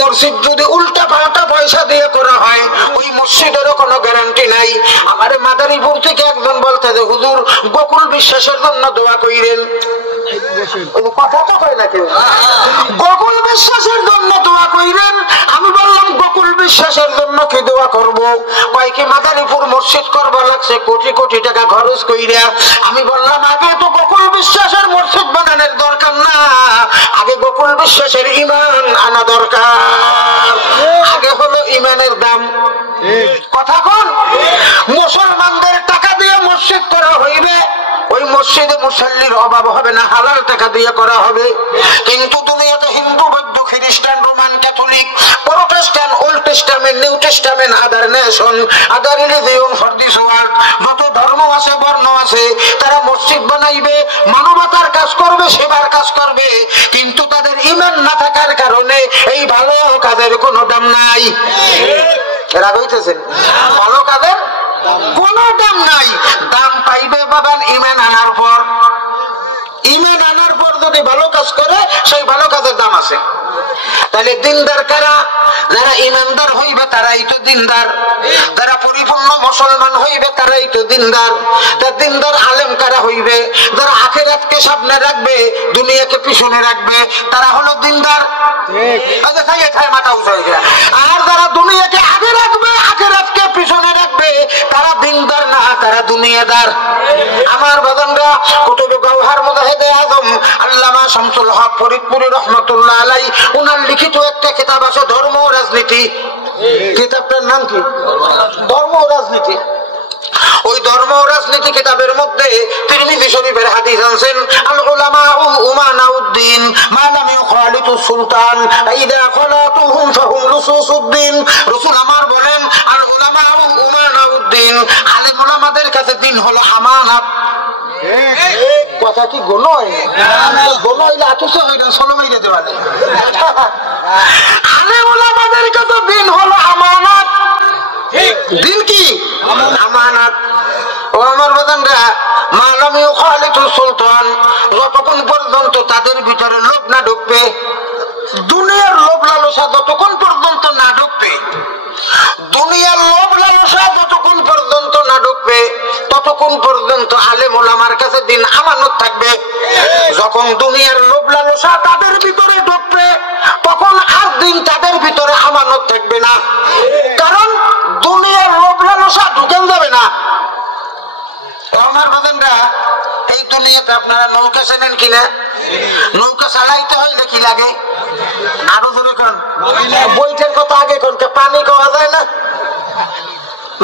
মসজিদ যদি উল্টা পাল্টা পয়সা দিয়ে করা হয় ওই মসজিদেরও কোনো গ্যারান্টি নাই। আমার মাদারীপুর থেকে একজন বলতে যে হুজুর গোকুল বিশ্বাসের জন্য দোয়া কইরেন, কথা তো কয় না কেউ, গোকুল বিশ্বাসের জন্য দোয়া কইরেন। আমি বললাম গোকুল বিশ্বাসের জন্য কি দোয়া করব? কয় কি মাদারীপুর মসজিদ করবা লাগছে কোটি কোটি টাকা খরচ কইরা। আমি বললাম আগে তো গোকুল বিশ্বাসের মসজিদ বানানোর দরকার না, আগে গোকুল বিশ্বাসের ঈমান আনা দরকার। আগে হলো ঈমানের দাম। কথা কোন? মুসলমানদের টাকা দিয়ে মসজিদ করা হইবে, ওই মসজিদে মুসল্লির অভাব হবে না, হালাল টাকা দিয়ে করা হবে। কিন্তু দুনিয়াতে হিন্দু, বৌদ্ধ, খ্রিস্টান, Roman, Catholic, Protestant, old testament, new testament, other nation, other religion for this world, যত ধর্ম আছে, বর্ণ আছে, তারা মসজিদ বানাইবে, মানবতার কাজ করবে, সেবার কাজ করবে, কিন্তু তাদের ঈমান না থাকার কারণে এই ভালো কাজের কোনো দাম নাই। এরা কইতেছেন ভালো কাজের কোনো দাম নাই। দাম পাইবে বাবান ঈমান আনার পর। ঈমান আনার পর যদি ভালো কাজ করে সেই ভালো কাজের দাম আছে। তাহলে দিনদার কারা? যারা ইমানদার হইবে তারাই তো দিনদার, যারা পরিপূর্ণ মুসলমান হইবে তারাই তো দিনদার। তার দিনদার আলেম কারা হইবে? যারা আখিরাতকে সামনে রাখবে, দুনিয়াকে পিছনে রাখবে, তারা হলো দিনদার। মাথা উঁচু হয়ে যায়। আর যারা দুনিয়াকে আগে রাখবে, আখিরাতকে পিছনে রাখবে, তারা দিনদার না, তারা দুনিয়াদার। আমার বাজানরা কুতুবে গওহার মুজাহিদে আজম আল্লামা শামসুল হক ফরিদপুরি রহমাতুল্লাহ আলাইহি উনার লিখিত একটা কিতাব আছে ধর্ম ও রাজনীতি। কিতাবটার নাম কি? ধর্ম ও রাজনীতি। ওই ধর্ম ও রাজনীতি কিতাবের মধ্যে তিরমিজি শরীফের হাদিস আনছেন, আল উলামা উমানাউদ্দিন মা লাম ইউখালিতু সুলতান ইদা খালাতুহুম ফাহুম লুসুসুদ্দিন। রাসূল আমার বলেন, আল উলামা উমানাউদ্দিন, আলেম উলামাদের কাছে দিন হলো আমানত। কথা কি গোল হয়? গোল হইলে আতুসে হয় না, সলো মাইরে দেওয়ালে। আলেম উলামাদের কাছে দিন হলো আমানত। দিন কি? আমানত। ও আমার বাজানরা, মা লাম ইউখালিতু সুলতান, যতক্ষণ পর্যন্ত তাদের ভিতরে লোভ না ঢুকবে, দুনিয়ার লোভ লালসা যতক্ষণ পর্যন্ত না ঢুকবে, দুনিয়ার লোভ লালসা যতক্ষণ পর্যন্ত না ঢুকবে, ততক্ষণ পর্যন্ত আলেম ওলামার কাছে দিন আমানত থাকবে। যখন দুনিয়ার লোভ লালসা তাদের ভিতরে ঢুকবে, তখন আর দিন তাদের ভিতরে আমানত থাকবে না। কারণ দুনিয়ার লোভ লালসা ঢুকেন যাবে না। আমার বাজানরা, এই দুনিয়াতে আপনারা নৌকা চেনেন কিনা? নৌকা চালাইতে হইলে কি লাগে? আরো জোরে কোন, বইটার কথা আগে কোন, পানি খাওয়া যায় না?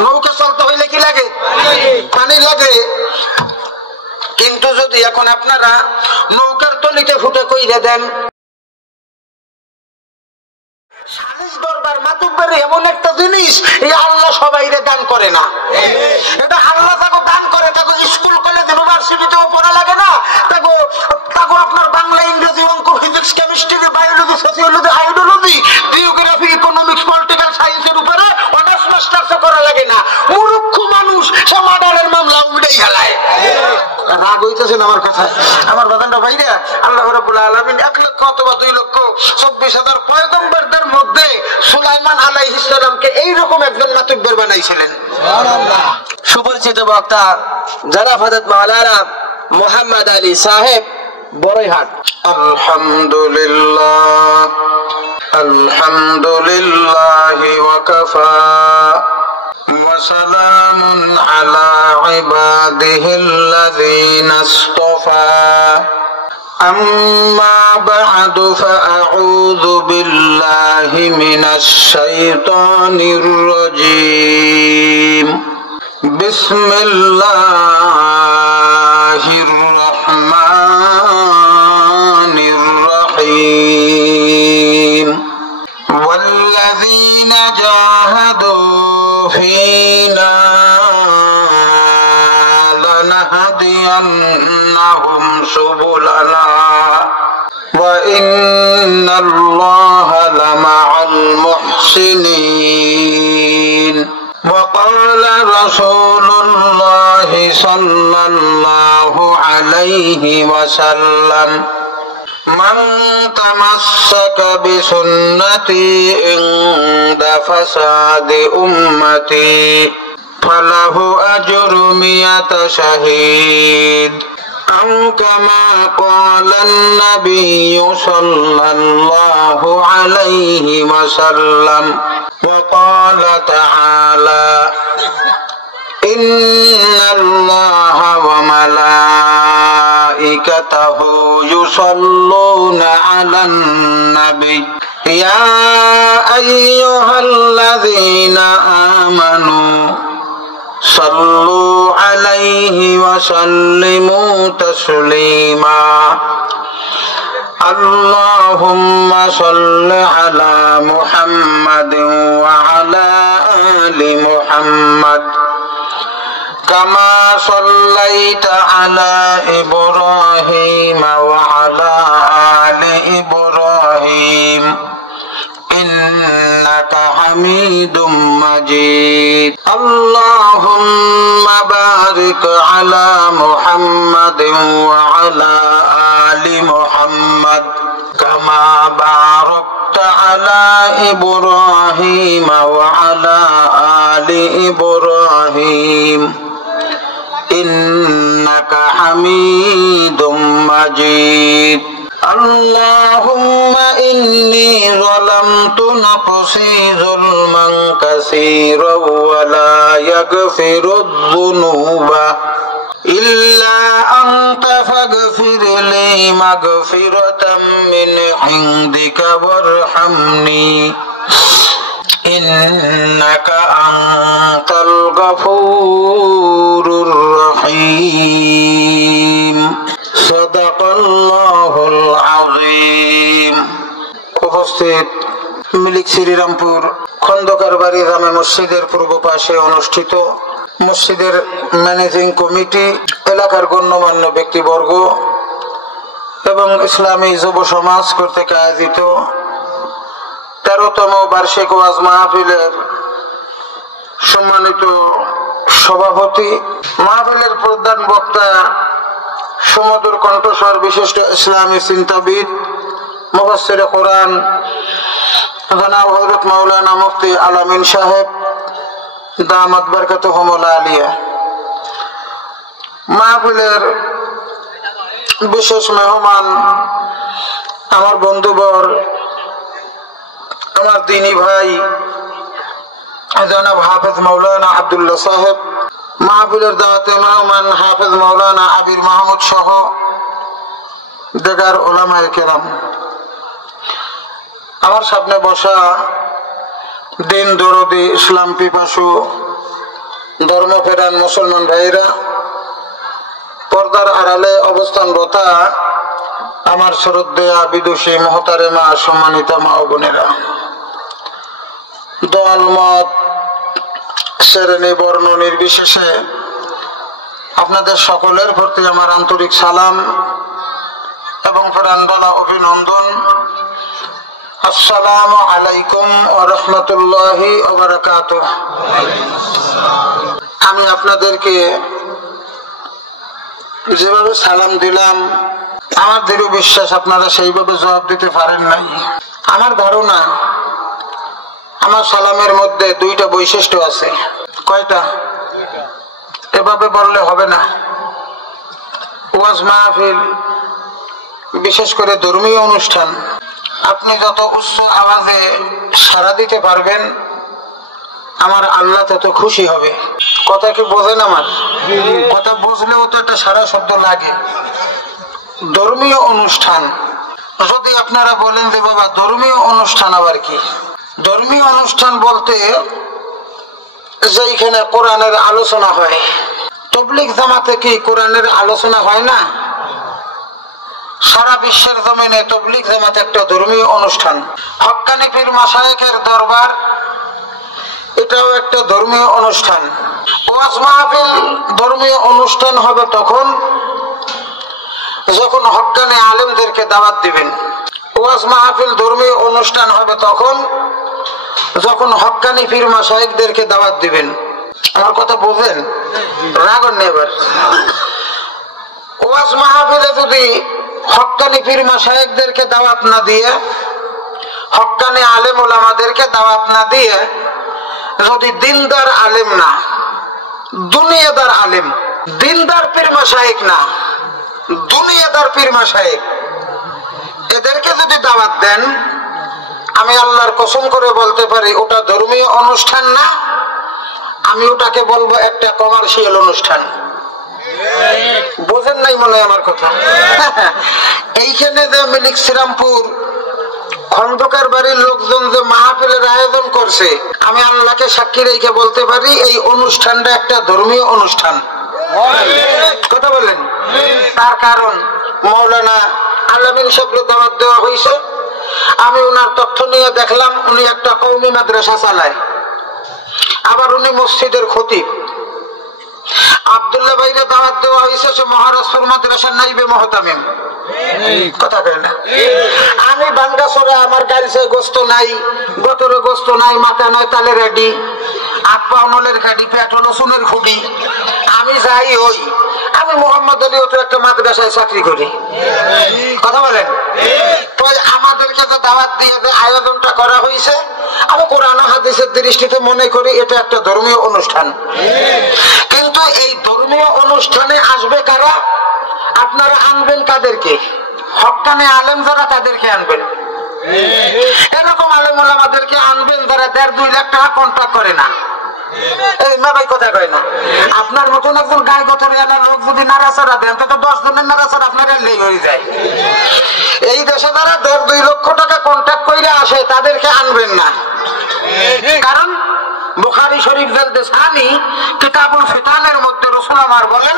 নৌকা চলতে হইলে কি লাগে? পানি লাগে। কিন্তু যদি এখন আপনারা নৌকার তলিতে ফুটে কইরা দেন, সালিশ দরবার মাতুব্বরি এমন একটা জিনিস, এই আল্লাহ সবাইরে দান করে না। এটা আল্লাহ তাকে দান করে, তাকে স্কুল কলেজ ইউনিভার্সিটিতেও পড়া লাগে না, তাকে আপনার বাংলা, ইংরেজি, অঙ্ক, physics, chemistry, biology, sociology, ideology, geography, economics, political সায়েন্সের উপরে অনার্স মাস্টার্স করা লাগে না। মূর্খ মানুষ সে মার্ডারের মামলা উড়াই গেলায়। রাগ হইতেছেন আমার কথা? আমার বাজানরা ভাইরা, আল্লাহ রাব্বুল আলামিন 1 লক্ষ অথবা 2,24,000 পয়গম্বরদের মধ্যে সুলাইমান আলাইহিস সালামকে এইরকম একজন মাতুব্বর বানাইছিলেন। সুবহানাল্লাহ। সুপরিচিত বক্তা জনাব হযরত মাওলানা মুহাম্মদ আলী সাহেব, বড়ইহাট। আলহামদুলিল্লাহ, আলহামদুলিল্লাহি ওয়া কাফা وسلام على عباده الذين اصطفى أما بعد فأعوذ بالله من الشيطان الرجيم بسم الله الرحمن الرحيم والذين جاهدوا فينا لنهدينهم سبلنا وإن الله لمع المحسنين وقال رسول الله صلى الله عليه وسلم মান তামাসসাকা বিসুন্নতি ইনদা ফাসাদি উম্মতি ফালাহু আজরু মিয়াতা শাহীদ আও কামা ক্বালান নাবিয়্যু সাল্লাল্লাহু আলাইহি ওয়াসাল্লাম ওয়া ক্বালা তাআলা ইন্নাল্লাহা ওয়া মালাইকাতাহু ইউসাল্লুনা আলান নাবী ইয়া আইয়ুহাল্লাযীনা আমানু সাল্লু আলাইহি ওয়া সাল্লিমু তাসলিমা আল্লাহুম্মা সাল্লি আলা মুহাম্মাদিন ওয়া আলা আলি মুহাম্মাদ কামা সাল্লাইতা আলা ইব্রাহিম ওয়া আলা আলি ইব্রাহিম ইন্নাকা হামিদুম মাজিদ আল্লাহুম্মা বারিক আলা মুহাম্মাদিন ওয়া আলা আলি মুহাম্মাদ কামা বারাকতা আলা ইব্রাহিম ওয়া আলা আলি ইব্রাহিম ইন্নাকা হামিদুম মাজিদ আল্লাহুম্মা ইন্নী যালামতু নাফসি যুলমান কাসীরা ওয়া লা ইয়াগফিরুয যুনুবা ইল্লা আনতা ফাগফির লি মাগফিরাতাম মিন ইনদিকা ওয়ারহামনি ইন্নাকা আনতাল গফুরুর রহিম সাদাকাল্লাহুল আযীম। উপস্থিত মিলিক শ্রীরামপুর খন্দকার বাড়ি জামে মসজিদের পূর্ব পাশে অনুষ্ঠিত মসজিদের ম্যানেজিং কমিটি, এলাকার গণ্যমান্য ব্যক্তিবর্গ এবং ইসলামী যুব সমাজ কর্তৃক আয়োজিত 13তম বার্ষিক ওয়াজ মাহফিলের সম্মানিত সভাপতি, মাহফিলের প্রধান বক্তা, সুমধুর কণ্ঠস্বর বিশিষ্ট ইসলামী চিন্তাবিদ, মুফাসসিরে কোরআন জনাব হযরত মাওলানা মুফতি আলামিন সাহেব দামাত বারকাতুহুমুল আলিয়া, মাহফিলের বিশেষ মেহমান, আমার বন্ধুবর, আমার দিনী ভাই জনাব হাফেজ মাওলানা আব্দুল্লাহ সাহেব, মাহফিলের দাওয়াতে মেহমান হাফেজ মাওলানা আবির মাহমুদ সহ দেগার উলামায়ে কেরাম, আমার সামনে বসা দিন দরদি ইসলাম পিপাসু ধর্মপ্রাণ মুসলমান ভাইরা, পর্দার আড়ালে অবস্থানরত আমার শ্রদ্ধেয়া বিদুষী মহতারেমা সম্মানিতা মা ও বোনেরা, দল মত শ্রেণী বর্ণ নির্বিশেষে আপনাদের সকলের প্রতি আমার আন্তরিক সালাম এবং প্রাণঢালা অভিনন্দন। আসসালামু আলাইকুম ওয়া রাহমাতুল্লাহি ওয়া বারাকাতুহু। আমি আপনাদেরকে যেভাবে সালাম দিলাম, আমার দৃঢ় বিশ্বাস আপনারা সেইভাবে জবাব দিতে পারেন নাই। আমার ধারণা আমার সালামের মধ্যে দুইটা বৈশিষ্ট্য আছে। কয়টা? এভাবে বললে হবে না। ওয়াজ মাহফিল, বিশেষ করে ধর্মীয় অনুষ্ঠান, আপনি যত উচ্চ আওয়াজে সাড়া দিতে পারবেন আমার আল্লাহ তত খুশি হবে। কথা কি বোঝেন? আমার কথা বুঝলেও তো একটা সারা শব্দ লাগে। ধর্মীয় অনুষ্ঠান যদি আপনারা বলেন যে বাবা ধর্মীয় অনুষ্ঠান আবার কি? ধর্মীয় অনুষ্ঠান বলতে যেখানে কোরআনের আলোচনা হয়। তাবলীগ জামাতে কি কোরআনের আলোচনা হয় না? সারা বিশ্বের জমিনে তাবলীগ জামাত একটা ধর্মীয় অনুষ্ঠান। হক্কানি পীর মাশায়েখের দরবার, এটাও একটা ধর্মীয় অনুষ্ঠান। ওয়াজ মাহফিল ধর্মীয় অনুষ্ঠান হবে তখন যখন হক্কানি আলেমদেরকে দাওয়াত দিবেন। ওয়াজ মাহফিল ধর্মীয় অনুষ্ঠান হবে তখন যখন হক্কানি পীর মাশায়েখদেরকে দাওয়াত দিবেন। আমার কথা বুঝেন? রাগ নেই। এবার ওয়াজ মাহফিলে যদি হক্কানি পীর মাশায়েখদেরকে দাওয়াত না দিয়ে, হক্কানি আলেম ওলামাদেরকে দাওয়াত না দিয়ে যদি দিনদার আলেম না, দুনিয়াদার আলেম, দিনদার পীর মাশায়েখ না, দুনিয়াদার পীর মাশায়েখ, এদেরকে যদি দাওয়াত দেন, আমি আল্লাহর কসম করে বলতে পারি ওটা ধর্মীয় অনুষ্ঠান না, আমি ওটাকে বলবো একটা কমার্শিয়াল অনুষ্ঠান। বোঝেন নাই মনে হয় আমার কথা? এইখানে যে মিলিক শ্রীরামপুর খন্দকার বাড়ির লোকজন যে মাহফিলের আয়োজন করছে, আমি আল্লাহকে সাক্ষী রেখে বলতে পারি এই অনুষ্ঠানটা একটা ধর্মীয় অনুষ্ঠান। কথা বলেন? তার কারণ মৌলানা আলামিন সাহেবের দাওয়াত দেওয়া হয়েছে। আমি ওনার তথ্য নিয়ে দেখলাম উনি একটা কওমি মাদ্রাসা চালায়, আবার উনি মসজিদের খতিব। আব্দুল্লাহ ভাইরে দাওয়াত দেওয়া হয়েছে সে মহারাজপুর মাদ্রাসার নাইবে মুহতামিম। কথা কয় না? আমি বাঙ্গাসরে আমার গাড়িতে গোস্ত নাই, গতরে গোস্ত নাই, মাথা নাই তালে রেডি, আপা অনলের খাডি, পেট হলো সুনের খুঁটি। আমি যাই হই, আমি মোহাম্মদ আলী তো একটা মাদ্রাসায় চাকরি করি। কথা বলেন? তো আমাদেরকে তো দাওয়াত দিয়ে যে আয়োজনটা করা হয়েছে, আমি কোরআন ও হাদিসের দৃষ্টিতে মনে করি এটা একটা ধর্মীয় অনুষ্ঠান। কিন্তু এই ধর্মীয় অনুষ্ঠানে আসবে কারা? আপনারা আনবেন কাদেরকে? হক্কানি আলেম যারা, তাদেরকে আনবেন। এরকম আলেম ওলামাদেরকে আনবেন যারা 1.5-2 লাখ টাকা কন্ট্রাক্ট করে না। এই মা ভাই কথা কয় না? আপনার মতন একজন গায়ে গতরে আনা লোক যদি নাড়াচাড়া দেন তো 10 জনের নাড়াচাড়া আপনার এলেই হয়ে যায়। এই দেশে যারা 1.5-2 লক্ষ টাকা কন্ট্রাক্ট করে আসে তাদেরকে আনবেন না। কারণ বুখারী শরীফ জলদে সানি কিতাবুল ফিতানের মধ্যে রাসূল আমার বলেন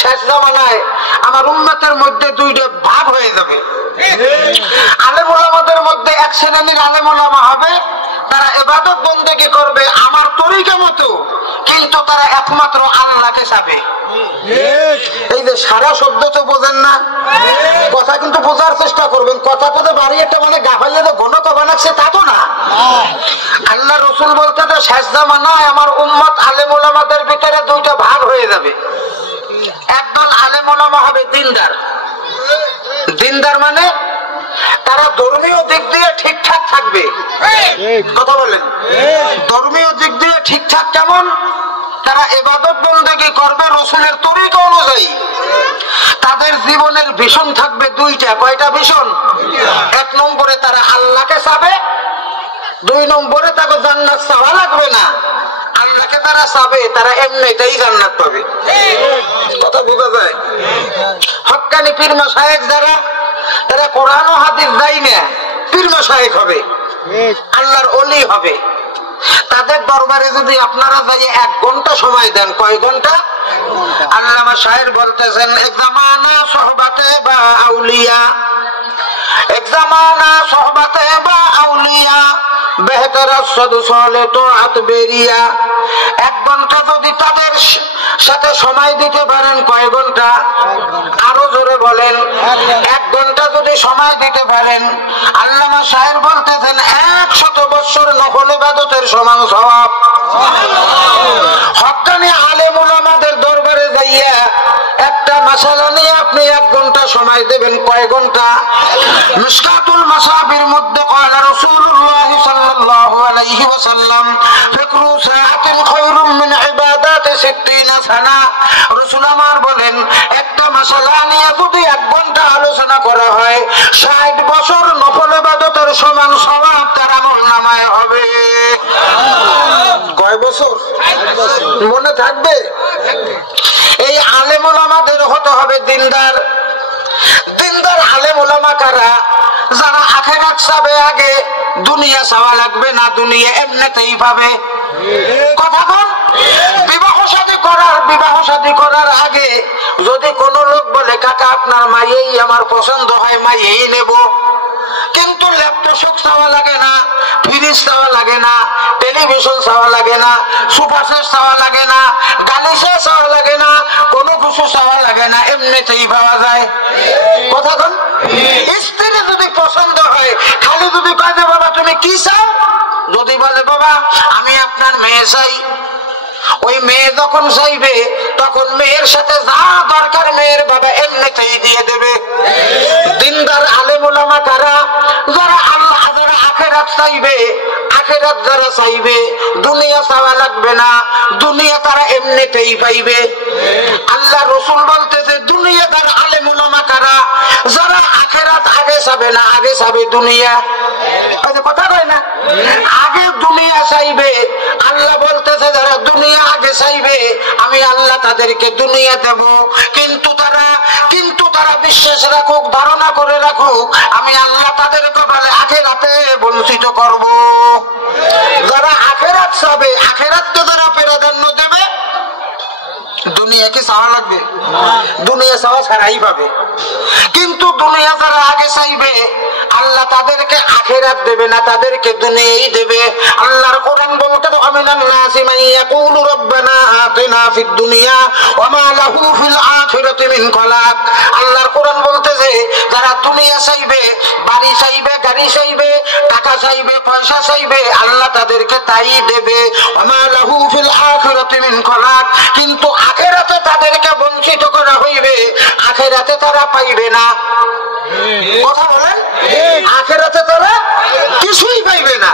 শেষ জামানায় আমার উম্মতের মধ্যে 2টা ভাগ হয়ে যাবে। আলেম ওলামাদের মধ্যে এক শ্রেণীর আলেম ওলামা হবে, তারা ইবাদত বন্দেগী করবে আমার তরিকা মতো, কিন্তু তারা একমাত্র আল্লাহকে চাবে। এই যে সারা শব্দ তো বোঝেন না, কথা কিন্তু বোঝার চেষ্টা করবেন। কথা তো বাড়ি একটা মানে গাফাইলে তো ঘন কবা লাগছে তা তো না। আল্লাহ রসুল বলতে তো শেষ জামানায় আমার উম্মত আলেম ওলামাদের ভিতরে 2টা ভাগ হয়ে যাবে। একদল আলেম ওলামা হবে দিনদার। দিনদার মানে তারা ধর্মীয় দিক দিয়ে ঠিকঠাক থাকবে। কথা বলেন? ধর্মীয় দিক দিয়ে ঠিকঠাক কেমন? তারা ইবাদত বন্দেগী করবে রাসূলের তরিকা অনুযায়ী। তাদের জীবনের ভিশন থাকবে 2টা। কয়টা ভিশন? 1 নম্বরে তারা আল্লাহকে চাবে, 2 নম্বরে তাকে জান্নাত চাওয়া লাগবে না। আল্লাহকে তারা চাবে, তারা এমনিতেই জান্নাত পাবে। কথা বোঝা যায়? হক্কানি পীর মাশায়েখ যারা, তারা কোরআন ও হাদিস যাই না, পীর মাশায়েখ হবে, আল্লাহর ওলি হবে। তাদের দরবারে যদি আপনারা যাই 1 ঘন্টা সময় দেন, কয় ঘন্টা? আল্লামা শায়ের বলতেছেন এক জামানা সোহবাতে বা আউলিয়া, এক জামানা সোহবাতে বা আউলিয়া বেহতর সদু সলে তো হাত বেরিয়া। 1 ঘন্টা যদি তাদের সাথে সময় দিতে পারেন, কয় ঘন্টা? আরো জোরে বলেন। 1 ঘন্টা যদি সময় দিতে পারেন, আল্লামা শায়ের বলতেছেন 100 বছর নফল ইবাদতের সমান সওয়াব। হক্কানি আলেম ওলামাদের দরবারে যাইয়া একটা মাসালা নিয়ে আপনি 1 ঘন্টা সময় দেবেন, কয় ঘন্টা? মিশকাতুল মাসাবির মধ্যে ক্বালা রাসূলুল্লাহ সাল্লাল্লাহু আলাইহি ওয়াসাল্লাম ফিকরু সাআতিন খায়রুম মিন ইবাদাতি 60 সানা। রাসূল আমার বলেন একটা মাসালা নিয়ে যদি 1 ঘন্টা আলোচনা করা হয়, 60 বছর নফল ইবাদতের সমান সওয়াব তার আমলনামায় হবে। কয় বছর? মনে থাকবে? এই আলেম ওলামাদের হতে হবে দিনদার। দিনদার আলেম ওলামা কারা? যারা আখিরাত চাবে আগে, দুনিয়া চাওয়া লাগবে না, দুনিয়া এমনিতেই পাবে। কথা বল। বিবাহ শাদী করার আগে যদি কোন লোক বলে কাকা আপনার মাইয়েই আমার পছন্দ হয়, মাইয়েই নেব, কিন্তু ল্যাপটপ চাওয়া লাগে না, ফ্রিজ চাওয়া লাগে না, টেলিভিশন চাওয়া লাগে না, সোফা সেট চাওয়া লাগে না, গালিচা চাওয়া লাগে না, কোনো কিছু চাওয়া লাগে না, এমনিতেই পাওয়া যায়। কথা বল। স্ত্রী যদি পছন্দ হয়, খালি যদি কয় যে বাবা তুমি কি চাও, যদি বলে বাবা আমি আপনার মেয়ে চাই, ওই মেয়ে যখন চাইবে তখন মেয়ের সাথে যা দরকার মেয়ের বাবা এমনিতেই দিয়ে দেবে। দিনদার আলেম ওলামা কারা? যারা আল্লাহ, যারা আখিরাত চাইবে, আখিরাত যারা চাইবে, দুনিয়া চাওয়া লাগবে না, দুনিয়া তারা এমনিতেই পাইবে। আল্লাহ রাসূল বলতেছে দুনিয়াদার আলেম ওলামা কারা? যারা আখিরাত আগে চাবে না, আগে চাবে দুনিয়া। কথা কয় না, আগে দুনিয়া চাইবে। আল্লাহ বলতেছে যারা দুনিয়া আগে চাইবে আমি আল্লাহ তাদেরকে দুনিয়া দেব, কিন্তু তারা বিশ্বাস রাখুক, ধারণা করে রাখুক আমি আল্লাহ তাদেরকে বলে আখিরাতে বঞ্চিত করব। যারা আখিরাত চাবে, আখিরাতকে যারা প্রাধান্য দেবে, দুনিয়া কি চাওয়া লাগবে? দুনিয়া চাওয়া ছাড়াই পাবে। কিন্তু দুনিয়া যারা আগে চাইবে আল্লাহ তাদেরকে আখিরাত দেবে না, তাদেরকে দুনিয়াই দেবে। আল্লাহর কোরআন বলতে আমিনান নাসি মান ইয়াকুলু রাব্বানা আতিনা ফিদ দুনিয়া ওয়া মা লাহু ফিল আখিরাতি মিন খালাক। আল্লাহর কোরআন বলতেছে যারা দুনিয়া চাইবে, বাড়ি চাইবে, গাড়ি চাইবে, টাকা চাইবে, পয়সা চাইবে, আল্লাহ তাদেরকে তাই দেবে। ওয়া মা লাহু ফিল আখিরাতি মিন খালাক। কিন্তু আখিরাতে তাদেরকে বঞ্চিত করা হইবে, আখিরাতে তারা পাইবে না। কথা বলেন, আখিরাতে তারা কিছুই পাইবে না।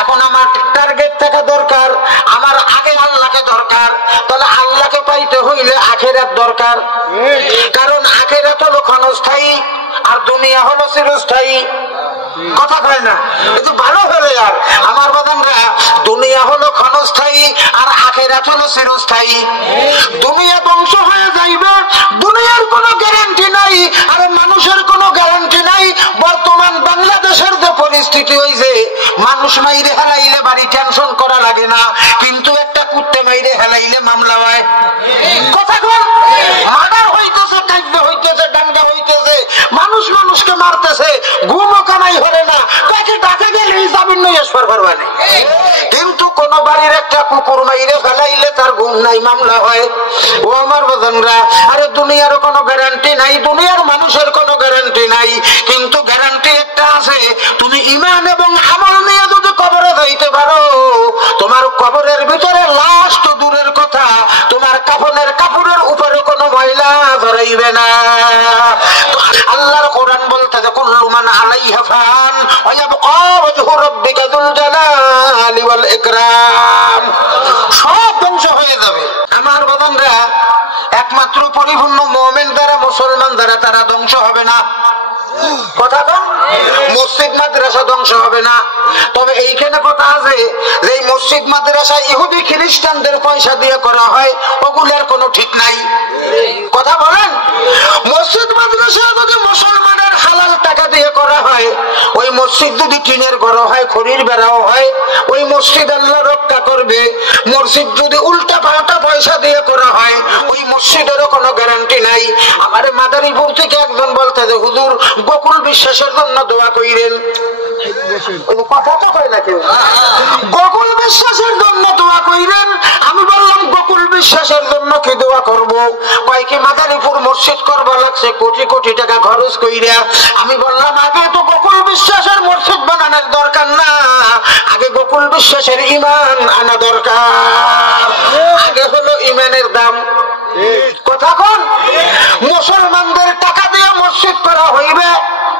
এখন আমার টার্গেট থাকা দরকার, আমার আগে আল্লাহকে দরকার। তাহলে আল্লাহকে পাইতে হইলে আখিরাত দরকার, কারণ আখিরাত হলো ক্ষণস্থায়ী আর দুনিয়া হলো চিরস্থায়ী। কথা কয় না, একটু ভালো হলে আর আমার বাদানরা, দুনিয়া হলো ক্ষণস্থায়ী আর আখিরাত হলো চিরস্থায়ী। দুনিয়া ধ্বংস হয়ে যাইবে, দুনিয়ার কোনো গ্যারান্টি নাই, আর মানুষের কোনো গ্যারান্টি নাই। বর্তমান বাংলাদেশের যে পরিস্থিতি হয়েছে, মানুষ মাইরে হেলাইলে বাড়ি টেনশন করা লাগে না, কিন্তু একটা কুত্তে মাইরে হেলাইলে মামলা হয়। কথা কন, মার্ডার হইতেছে, কাজবে হইতেছে, দাঙ্গা হইতেছে, মানুষ মানুষকে মারতেছে, ঘুমও কামাই হলে না, তাকে ডাকে গেলে জামিন নই আসবার পারবানি। কিন্তু কোন বাড়ির একটা কুকুর মাইরে ফেলাইলে তার ঘুম নাই, মামলা হয়। ও আমার বাজানরা, আরে দুনিয়ার কোনো গ্যারান্টি নাই, দুনিয়ার মানুষের কোনো গ্যারান্টি নাই, কিন্তু গ্যারান্টি একটা আছে, তুমি ঈমান এবং আমল নিয়ে যদি কবরে যাইতে পারো, তোমার কবরের ভিতরে লাশ তো দূরের কথা, তোমার কাফনের কাপড়ের উপরে কোনো ময়লা ধরাইবে না। আল্লাহর কোরআন বলতেছে কুল্লু মান আলাইহা ফান ওয়া ইয়াবকা ওয়াজহু রাব্বিকা যুল জালালি ওয়াল ইকরাম। সব ধ্বংস হয়ে যাবে। আমার বাবানরা, একমাত্র পরিপূর্ণ মুমিন যারা, মুসলমান যারা, তারা ধ্বংস হবে না। কথা তো, মসজিদ মাদ্রাসা ধ্বংস হবে না। তবে এইখানে কথা আছে যে মসজিদ মাদ্রাসা ইহুদি খ্রিস্টানদের পয়সা দিয়ে করা হয়, ওগুলোর কোনো ঠিক নাই। কথা বলেন, মসজিদ মাদ্রাসা যদি মুসলমানের হালাল টাকা দিয়ে করা হয়, ওই মসজিদ যদি টিনের ঘর হয়, খড়ির বেড়াও হয়, ওই মসজিদ আল্লাহ রক্ষা করবে। মসজিদ যদি উল্টা পাল্টা পয়সা দিয়ে করা হয়, ওই মসজিদেরও কোনো গ্যারান্টি নাই। আমার মাদারীপুর থেকে একজন বলতে যে হুজুর গোকুল বিশ্বাসের জন্য দোয়া কইরেন। কথা তো কয় না কেউ, গোকুল বিশ্বাসের জন্য দোয়া কইরেন। আমি বললাম গোকুল বিশ্বাসের জন্য কি দোয়া করব? কয় কি মাদারীপুর মসজিদ করবা লাগছে কোটি কোটি টাকা খরচ কইরা। আমি বললাম আগে তো গোকুল বিশ্বাসের মসজিদ বানানোর দরকার না, আগে গোকুল বিশ্বাসের ঈমান আনা দরকার। আগে হলো ঈমানের দাম। কথা কোন, মুসলমানদের টাকা দিয়ে মসজিদ করা হইবে,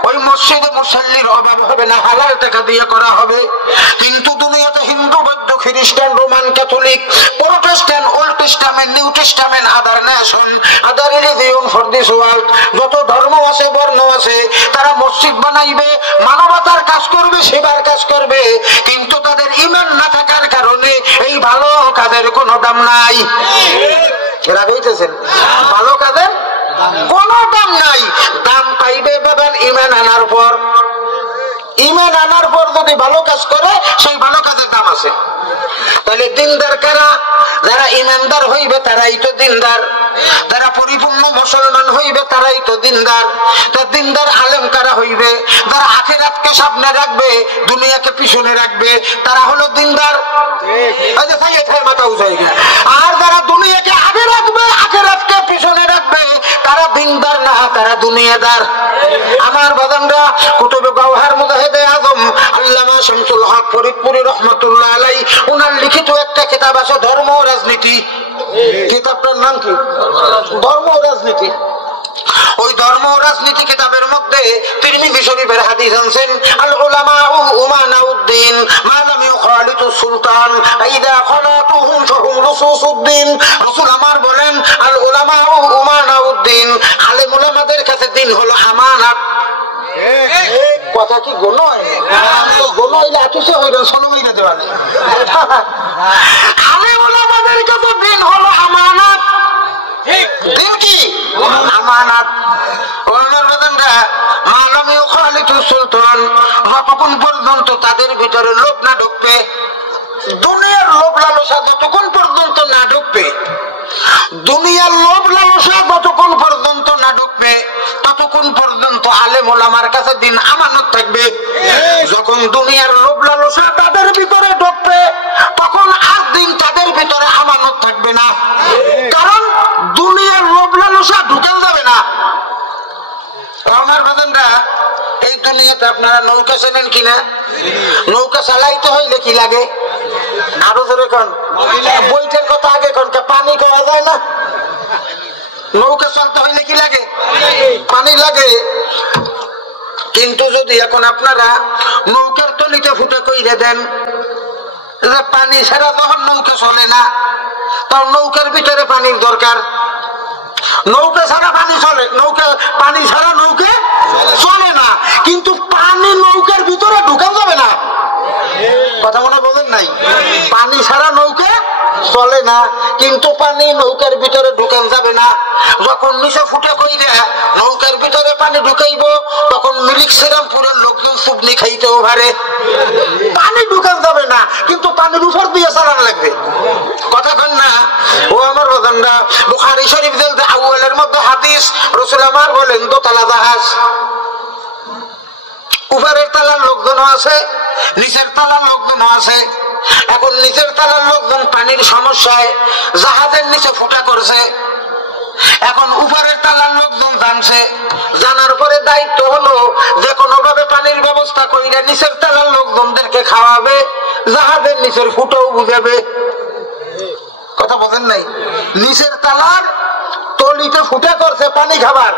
ওই মসজিদে মুসল্লির অভাব হবে না, হালাল টাকা দিয়ে করা হবে। কিন্তু দুনিয়াতে হিন্দু, বৌদ্ধ, খ্রিস্টান, Roman, Catholic, Protestant, old testament, new testament, other nation, other religion for this world, যত ধর্ম আছে, বর্ণ আছে, তারা মসজিদ বানাইবে, মানবতার কাজ করবে, সেবার কাজ করবে, কিন্তু তাদের ঈমান না থাকার কারণে এই ভালো কাজের কোনো দাম নাই। ভালো কাজের কোনো দাম নাই। দাম পাইবে বাবার ঈমান আনার পর। ঈমান আনার পর যদি ভালো কাজ করে, সেই ভালো কাজের দাম আছে। তাহলে দিনদার কারা? যারা ঈমানদার হইবে তারাই তো দিনদার, যারা পরিপূর্ণ মুসলমান হইবে তারাই তো দিনদার। তো দিনদার আলেম কারা হইবে? যারা আখিরাতকে সামনে রাখবে, দুনিয়াকে পিছনে রাখবে, তারা হলো দিনদার। মাথা উঠাই। আর যারা দুনিয়াকে আগে রাখবে, আখিরাতকে পিছনে রাখবে, তারা দিনদার না, তারা দুনিয়াদার। আমার বাদানরা, কুতুবে গাওহার মুজাহিদে আজম আল্লামা শামসুল হক ফরিদপুরি রহমাতুল্লাহ আলাইহি, ওনার লিখিত একটা কিতাব আছে ধর্ম ধর্ম ও রাজনীতি। কিতাবটার নাম কি? ধর্ম ও রাজনীতি। ওই ধর্ম ও রাজনীতি কিতাবের মধ্যে তিরমিজি শরীফের হাদিস আনছেন, আল উলামা উমানাউদ্দিন মা লাম ইউখালিতু সুলতান ইদা খালাতুহুম ফাহুম রুসুসুদ্দিন। রাসূল আমার বলেন, আল উলামা উমানাউদ্দিন, আলেম উলামাদের কাছে দিন হলো আমানত। কথা কি গোনো হয়? গোনো হইলে আতুসে হইল সোনমাইনা দেওয়ালে। আলেম উলামাদের কাছে দিন হলো আমানত। দিন কি? আমানত। যতক্ষণ পর্যন্ত তাদের ভিতরে লোভ না ঢুকবে, দুনিয়ার লোভ লালসা যতক্ষণ পর্যন্ত না ঢুকবে, দুনিয়ার লোভ লালসা যতক্ষণ পর্যন্ত না ঢুকবে, ততক্ষণ পর্যন্ত আলেম ওলামার কাছে দিন আমানত থাকবে। যখন দুনিয়ার লোভ লালসা তাদের ভিতরে ঢুকবে, তখন আর দিন তাদের ভিতরে আমানত থাকবে না। কারণ দুনিয়ার লোভ লালসা ঢুকানো যাবে না। আমার বাজানরা, এই দুনিয়াতে আপনারা নৌকা চেনেন কিনা? নৌকা চালাইতে হইলে কি লাগে? আরো ধরে কোন বইটার কথা আগে কোন, পানি খাওয়া যায় না? নৌকা চলতে হইলে কি লাগে? পানি লাগে। কিন্তু যদি এখন আপনারা নৌকার তলিতে ফুটে কইরে দেন যে পানি ছাড়া যখন নৌকা চলে না, তখন নৌকার ভিতরে পানির দরকার। নৌকা ছাড়া পানি চলে, নৌকা পানি ছাড়া নৌকা চলে না। কিন্তু পানি নৌকার ভিতরে ঢুকান যাবে না। কথা মনে বোঝেন নাই? পানি ছাড়া নৌকা চলে না, কিন্তু পানি নৌকার ভিতরে ঢুকান যাবে না। যখন নিচে ফুটে কইরা নৌকার ভিতরে পানি ঢুকাইব, তখন মিলিক শ্রীরামপুরের লোকজন সুবনি খাইতেও পারে। পানি ঢুকান যাবে না, কিন্তু পানির উপর দিয়ে চালান লাগবে। কথা কন না? ও আমার বাজানরা, বুখারী শরীফ জলদে আউয়ালের মধ্যে হাদিস, রাসূল আমার বলেন, দোতলা জাহাজ, উপরের তলার লোকজন আছে, নিচের তলার লোকজন আছে। এখন নিচের তলার লোকজন পানির সমস্যায় জাহাজের নিচে ফুটা করছে। এখন উপরের তলার লোকজন জানছে, জানার পরে দায়িত্ব হলো যে কোনো ভাবে পানির ব্যবস্থা কইরা নিচের তলার লোকজনদেরকে খাওয়াবে, জাহাজের নিচের ফুটাও বুঝাবে। কথা বোঝেন নাই? নিচের তলার তলিতে ফুটা করছে পানি খাবার,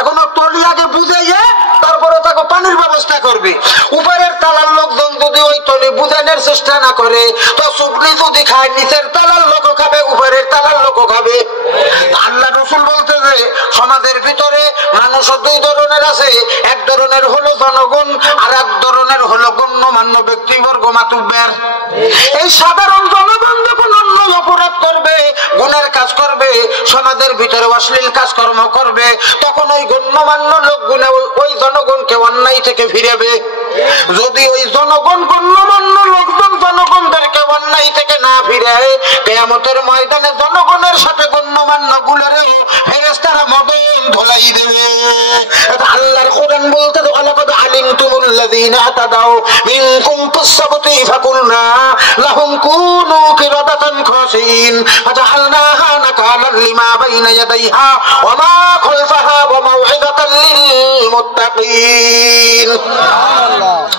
এখন তলি আগে বুঝাইয়ে তারপরে তাকে পানির ব্যবস্থা করবে। উপরের তালার লোকজন যদি ওই তলি বুঝানোর চেষ্টা না করে, তো শুকনি যদি খায়, নিচের তালার লোকও খাবে, উপরের তালার লোকও খাবে। আল্লাহ রাসূল বলতে যে সমাজের ভিতরে মানুষ দুই ধরনের আছে, এক ধরনের হলো জনগণ, আর এক ধরনের হলো গণ্যমান্য ব্যক্তিবর্গ, মাতুব্বার। এই সাধারণ জনগণ যখন অন্য অপরাধ করবে, গুনার কাজ করবে, সমাজের ভিতরে অশ্লীল কাজকর্ম করবে, তখন ওই গণ্যমান্য লোকগুলো ওই জনগণকে অন্যায় থেকে ফিরাবে। যদি ওই জনগণ গণ্যমান্য লোকজন জনগণদেরকে অন্যায় থেকে না ফিরায়, কিয়ামতের ময়দানে জনগণের সাথে গণ্যমান্য গুলোরেও ফেরেশতারা মদন ধলাই দেবে। আল্লাহর কোরআন বলতে, ওয়ালাকাদ আলিমতুমুল্লাযীনা আতাদাউ মিনকুম ফিস-সাবতি ফাকুলনা লাহুম কুনু কিরাদাতান খাসিন ফাজআলনাহা নাকালান লিমা বাইনা ইয়াদাইহা ওয়া মা খালফাহা ওয়া মাউইযাতাল লিল মুত্তাকিন।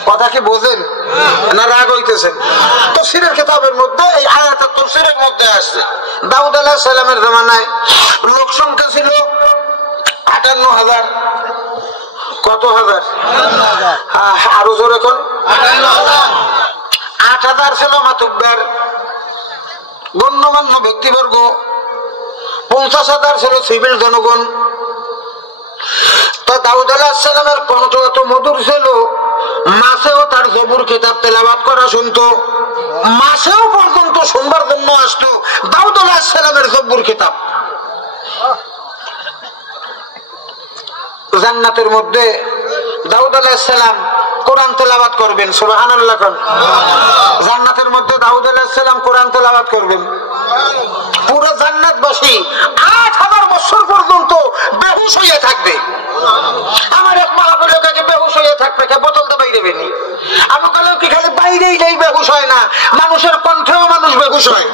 কথা কি বোঝেন না রাগ হইতেছেন? তাফসীরের কিতাবের মধ্যে এই আয়াতের তাফসীরের মধ্যে আসছে, দাউদ আলাইহিস সালামের জামানায় লোক সংখ্যা ছিল ৫৮,০০০। কত হাজার? আরো জোরে কোন? ৮,০০০ ছিল মাতুব্বার, গণ্যমান্য ব্যক্তিবর্গ। ৫০,০০০ ছিল সিভিল জনগণ। তো দাউদ আলাইহিস সালামের কণ্ঠ এত মধুর ছিল, মাসেও তার জবুর কিতাব তেলাওয়াত করা শুনতো, মাসেও পর্যন্ত শুনবার জন্য আসতো দাউদ আলাইহিস সালামের জবুর কিতাব। জান্নাতের মধ্যে দাউদ আলাইহিস সালাম কোরআন তেলাওয়াত করবেন, সুবহানাল্লাহ। জান্নাতের মধ্যে দাউদ আলাইহিস সালাম কোরআন তেলাওয়াত করবেন, পুরো জান্নাতবাসী ৮,০০০ বছর পর্যন্ত বেহুশ হয়ে থাকবে। আমার এক মাহফিলে কাছে বেহুশ হয়ে থাকবে, কে বোতলটা বাইরে বেনি। আমি বললাম কি খালি বাইরেই নেই বেহুশ হয় না, মানুষের কণ্ঠেও মানুষ বেহুশ হয়,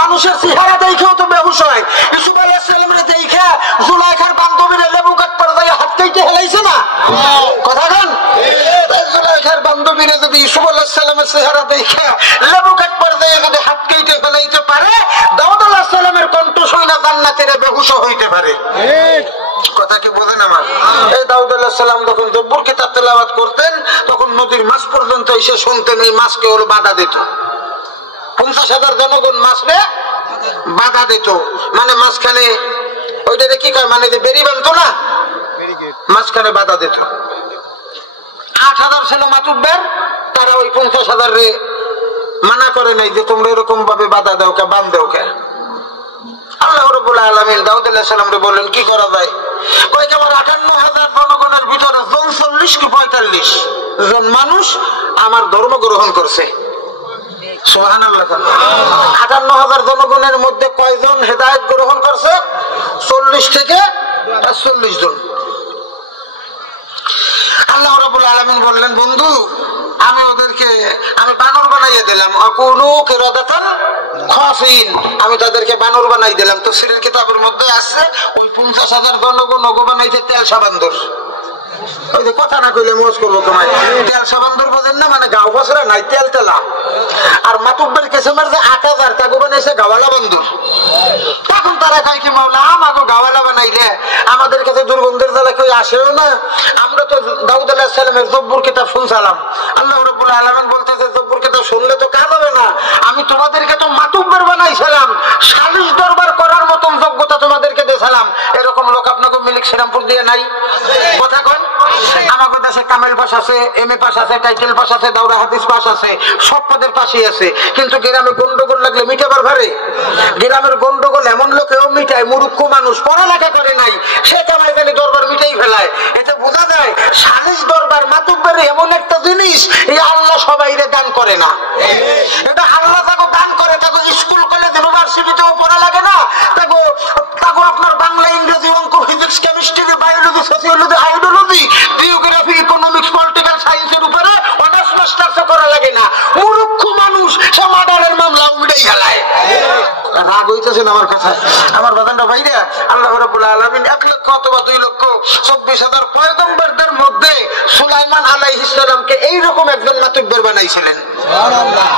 মানুষের চেহারা দেখেও তো বেহুশ হয়। ইউসুফ আলাইহিস সালামের দেখা জুলাইখার বান্ধবীরা লেবু কাট পড়ে যায়, হাত কেটে হেলাইছে না? কথা বলেন। জুলাইখার বান্ধবীরা যদি ইউসুফ আলাইহিস সালামের চেহারা দেখা লেবু কাট পড়ে যায়, যদি হাত কেটে ফেলাইতে পারে, জান্নাতীরা বেহুশ হইতে পারে। কথা কি বলেন আমার? এই দাউদ আলাইহিস সালাম যখন জব্বুর কিতাব তেলাওয়াত করতেন তখন নদীর মাছ পর্যন্ত এসে শুনতেন, এই মাছকে ওর বাধা দিত। 50,000 জনগণ মাছকে বাধা দিত, মানে মাঝখানে ওইটাতে কি কয়, মানে যে বেরি বানতো না, মাঝখানে বাধা দিত। 8,000 ছিল মাতুব্বের, তারা ওই 50,000 রে মানা করে নাই যে তোমরা এরকম ভাবে বাধা দাও কে, বান দাও কে। আল্লাহ রাব্বুল আলামিন দাউদ আলাইহিস সালাম রে বললেন কি করা যায়? কয় আমার 58,000 জনগণের ভিতরে 40 কি 45 জন মানুষ আমার ধর্ম গ্রহণ করছে। সুবহানাল্লাহ। 58,000 জনগণের মধ্যে কয়জন হেদায়েত গ্রহণ করছে? 40 থেকে 40 জন। আল্লাহ রাব্বুল আলামিন বললেন বন্ধু আমি ওদেরকে আমি বানর বানাইয়া দিলাম, আকুলু কিরাদাতান খাফিন, আমি তাদেরকে বানর বানাই দিলাম। তাফসীরের কিতাবের মধ্যে আছে ওই 50,000 জনগণ ওগো বানাইতে তেল সাবান্দর। ওই যে কথা না কইলে মোজ করবো তোমায়, তেল সাবান্দর বোঝেন না, মানে গাও বছরে নাই তেল তেলা। আর মাতুব্বের কিসমের যে 8,000 তাগো বানাইছে গাওয়ালা বন্ধুর। তখন তারা কয় কি মাওলা আমাকে গাওয়ালা বানাইলে আমাদের কাছে দুর্গন্ধের জ্বালা কেউ আসেও না, আমরা তো দাউদ আলাইহিস সালামের জব্বুর কিতাব শুনছিলাম। আল্লাহ রাব্বুল আলামিন বলতেছে জব্বুর কিতাব শুনলে তো কাজ হবে না, আমি তোমাদেরকে তো মাতুব্বের বানাইছিলাম, সালিশ দরবার করার মতন যোগ্যতা তোমাদেরকে দিয়েছিলাম। এরকম লোক আপনাকে মিলিক শ্রীরামপুর দিয়ে নাই? কথা কন। আমাদের দেশে কামেল পাস আছে, এমএ পাস আছে, টাইটেল পাস আছে, দাওরা হাদিস পাস আছে, সব পদের পাশই আছে, কিন্তু গ্রামে গন্ডগোল লাগলে মিটাবার ভারে। গ্রামের গন্ডগোল এমন লোকেও মিটায়, মূর্খ মানুষ পড়ালেখা করে নাই, সে কামাই জানি দরবার মিটাই ফেলায়। এতে বোঝা যায় সালিশ দরবার মাতুব্বর এমন একটা জিনিস, এই আল্লাহ সবাইরে দান করে না। এটা আল্লাহ তাকে দান করে, তাকে স্কুল কলেজ ইউনিভার্সিটিতেও পড়া লাগে না, তাকে আপনার বাংলা ইংরেজি অঙ্ক physics chemistry biology sociology hydrology geography economics political সায়েন্সের উপরে অনার্স মাস্টার্স করা লাগে না। মূর্খ মানুষ সে মার্ডারের মামলা উড়াই ফেলায়। রাগ হইতেছেন আমার কথা? আমার বাদানটা ভাইরা, আল্লাহ রাব্বুল আলামিন 1 লক্ষ অথবা 2 লক্ষ 24,000 পয়গম্বরদের মধ্যে সুলাইমান আলাইহিস সালামকে এইরকম একজন মাতুব্বর বানাইছিলেন। সুবহানাল্লাহ।